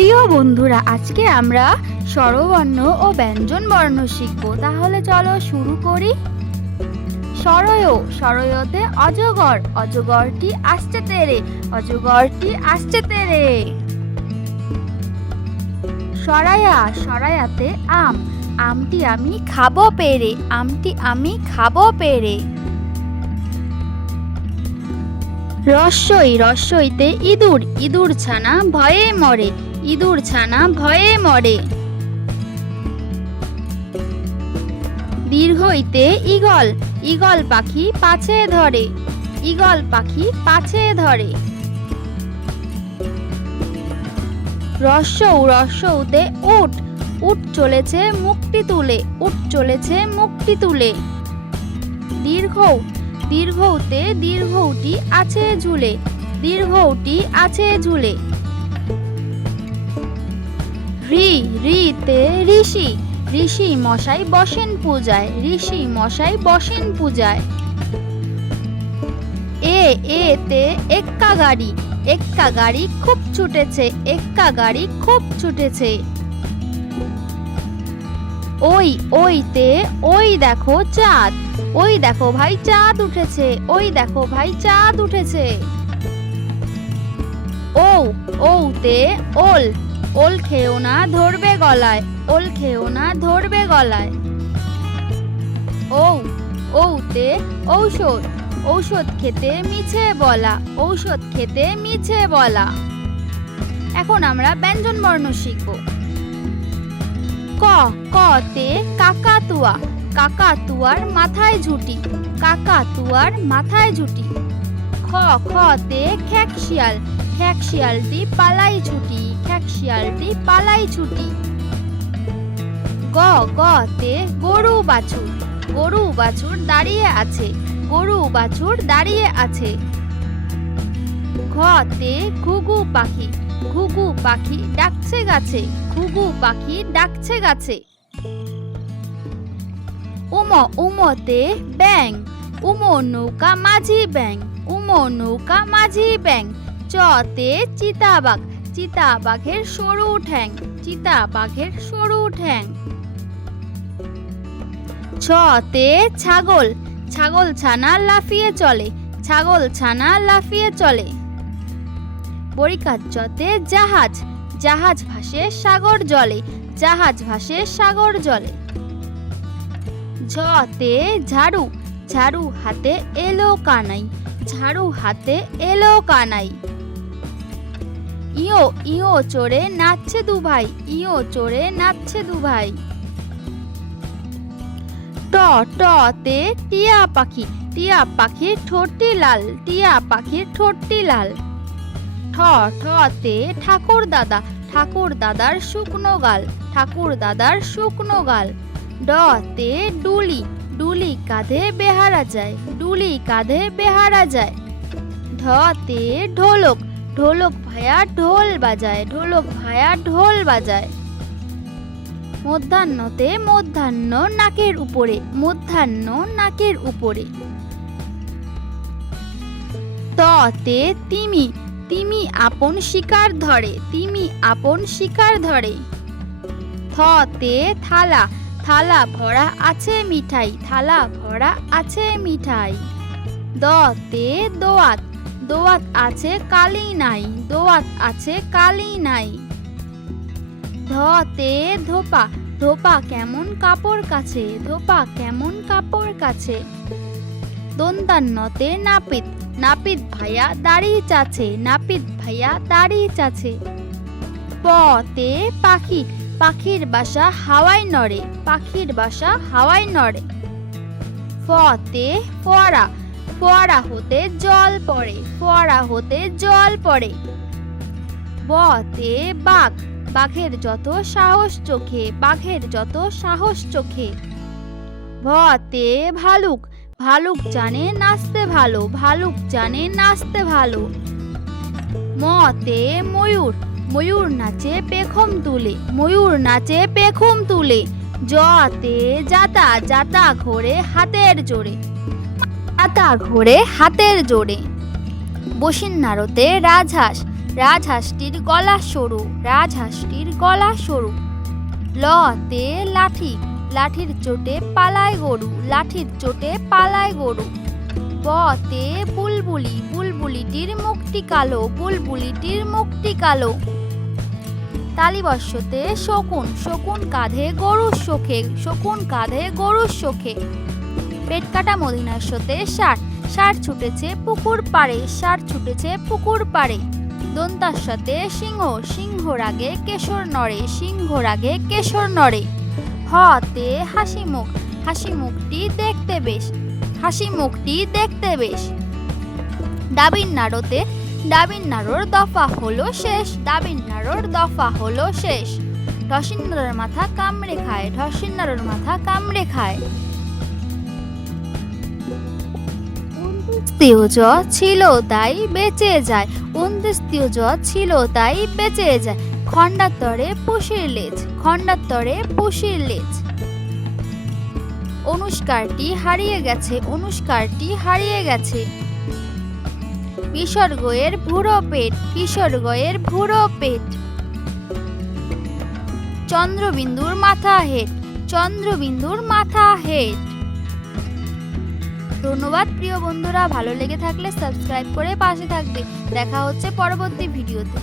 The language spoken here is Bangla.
প্রিয় বন্ধুরা, আজকে আমরা স্বরবর্ণ ও ব্যঞ্জন বর্ণ শিখব। তাহলে চলো শুরু করি। সরয়, সরয়তে অজগর, অজগরটি আসছে তেরে, অজগরটি আসছে তেরে। সরায়া, সরায়াতে আম, আমটি আমি খাবো পেরে, আমটি আমি খাবো পেরে। রস্যই, রস্যইতে ইঁদুর, ইঁদুর ছানা ভয়ে মরে, ইঁদুর ছানা ভয়ে মরে। দীর্ঘইতে ঈগল, ঈগল পাখি পাছে ধরে, ঈগল পাখি পাছে ধরে। রস্যৌ, রস্যৌতে উট, উট চলেছে মুখটি তুলে, উট চলেছে মুখটি তুলে। দীর্ঘৌ, দীর্ঘৌতে দীর্ঘৌটি আছে ঝুলে, দীর্ঘৌটি আছে ঝুলে। ঋ, ঋতে ঋষি, ঋষি মশাই বসেন পূজায়, ঋষি মশাই বসেন পূজায়। এতে এক্কা গাড়ি, এক্কা গাড়ি খুব ছুটেছে, এক্কা গাড়ি খুব ছুটেছে। ওই, ওইতে ওই দেখো চাঁদ, ওই দেখো ভাই চাঁদ উঠেছে, ওই দেখো ভাই চাঁদ উঠেছে। ও, ওতে ওল, ওল খেও না ধরবে গলায়, ওল খেও না ধরবে গলায়। ও, ওতে ঔষধ, ঔষধ খেতে মিছে বলা, ঔষধ খেতে মিছে বলা। এখন আমরা ব্যঞ্জন বর্ণ শিখব। ক, কতে কাকাতুয়া, কাকাতুয়ার মাথায় ঝুঁটি, কাকাতুয়ার মাথায় ঝুঁটি। খ, খতে খেকশিয়াল, খেকশিয়ালটি পালাই ছুটি, খেকশিয়ালটি পালাই ছুটি। গ, গতে গরু বাছুর, গরু বাছুর দাঁড়িয়ে আছে, গরু বাছুর দাঁড়িয়ে আছে। ঘতে ঘুঘু পাখি, ঘুঘু পাখি ডাকছে গাছে, ঘুঘু পাখি ডাকছে গাছে। উম, উমতে ব্যাং, উমো নৌকা মাঝি ব্যাং, উমো নৌকা মাঝি ব্যাং। চতে চিতাবাঘ, চিতাবাঘের সরু ঠ্যাং, চিতাবাঘের সরু ঠ্যাং। ছতে ছাগল, ছাগল ছানা লাফিয়ে চলে, ছাগল ছানা লাফিয়ে চলে। বরিকাচ্চতে জাহাজ, জাহাজ ভাসে সাগর জলে, জাহাজ ভাসে সাগর জলে। ঝতে ঝাড়ু, ঝাড়ু হাতে এলো কানাই, ঝাড়ু হাতে এলো কানাই। ইয়ো, ইয়ো চড়ে নাচছে দু ভাই, ইয়ো চড়ে নাচছে দু ভাই। ট, টতে টিয়া পাখি, টিয়া পাখির ঠোঁটটি লাল, টিয়া পাখির ঠোঁটটি লাল। ঠ, ঠতে ঠাকুর দাদা, ঠাকুর দাদার শুকনো গাল, ঠাকুর দাদার শুকনো গাল। ডতে ডুলি, ডুলি কাঁধে বেহারা যায়, ডুলি কাঁধে বেহারা যায়। ঢতে ঢোলক, ঢোলক ভায়া ঢোল বাজায়, ঢোলক ভায়া ঢোল বাজায়। মধ্যাহ্নতে মধ্যাহ্ন নাকের উপরে, মধ্যাহ্ন নাকের উপরে। ততে তিমি, তিমি আপন শিকার ধরে, তিমি আপন শিকার ধরে। থতে থালা, থালা ভরা আছে মিঠাই, থালা ভরা আছে মিঠাই। দতে দোয়াত, দোয়াত আছে কালি নাই, দোয়াত আছে কালি নাই। ধতে ধোপা, ধোপা কেমন কাপড় কাছে, ধোপা কেমন কাপড় কাছে। দন্তান্নতে নাপিত, নাপিত ভাইয়া দাড়ি চাছে, নাপিত ভাইয়া দাড়ি চাছে। পতে পাখি, পাখির বাসা হাওয়ায় নড়ে, পাখির বাসা হাওয়ায় নড়ে। ফতে ফোয়ারা, ফোয়ারা হতে জল পড়ে, ফোয়ারা হতে জল পড়ে। বতে বাঘ, বাঘের যত সাহস চোখে, বাঘের যত সাহস চোখে। ভতে ভালুক, ভালুক জানে নাচতে ভালো, ভালুক জানে নাচতে ভালো। মতে ময়ূর, ময়ূর নাচে পেখম তুলে, ময়ূর নাচে পেখম তুলে। জতে জাতা, জাতা ঘোরে হাতের জোরে, জাতা ঘোরে হাতের জোরে। বসিন্নারতে রাজহাঁস, রাজহাঁসটির গলা সরু, রাজহাঁসটির গলা সরু। লতে লাঠি, লাঠির চোটে পালায় গরু, লাঠির চোটে পালায় গরু। বতে বুলবুলি, বুলবুলিটির মুখটি কালো, বুলবুলিটির মুখটি কালো। তালিবস্যতে শকুন, শকুন কাঁধে গরুর শোকে, শকুন কাঁধে গরুর শোকে। পেটকাটা মধিনাস্যতে ষাঁড়, ষাঁড় ছুটেছে পুকুর পাড়ে, ষাঁড় ছুটেছে পুকুর পাড়ে। দন্তাস্যতে সিংহ, সিংহ রাগে কেশর নড়ে, সিংহ রাগে কেশর নড়ে। হতে হাসি মুখ, হাসি মুখটি দেখতে বেশ, হাসি মুখটি দেখতে বেশ। ডাবিন নাড়তে, ডাবিন নাড়োর দফা হলো শেষ, ডাবিন নাড়োর দফা হলো শেষ। ঢসিন নাড়োর মাথা কামড়ে খায়, ঢসিন নাড়োর মাথা কামড়ে খায়। জ ছিল তাই বেঁচে যায়, 29 জ ছিল তাই বেঁচে যায়। খন্ডার তরে পুষির লেজ, খন্ডার তরে পুষির লেজ। অনুষ্কারটি হারিয়ে গেছে, অনুষ্কারটি হারিয়ে গেছে। বিসর্গয়ের ভুরো পেট, বিসর্গয়ের ভুরো পেট। চন্দ্রবিন্দুর মাথা হেট, চন্দ্রবিন্দুর মাথা হেট। ধন্যবাদ প্রিয় বন্ধুরা, ভালো লেগে থাকলে সাবস্ক্রাইব করে পাশে থাকবে। দেখা হচ্ছে পরবর্তী ভিডিওতে।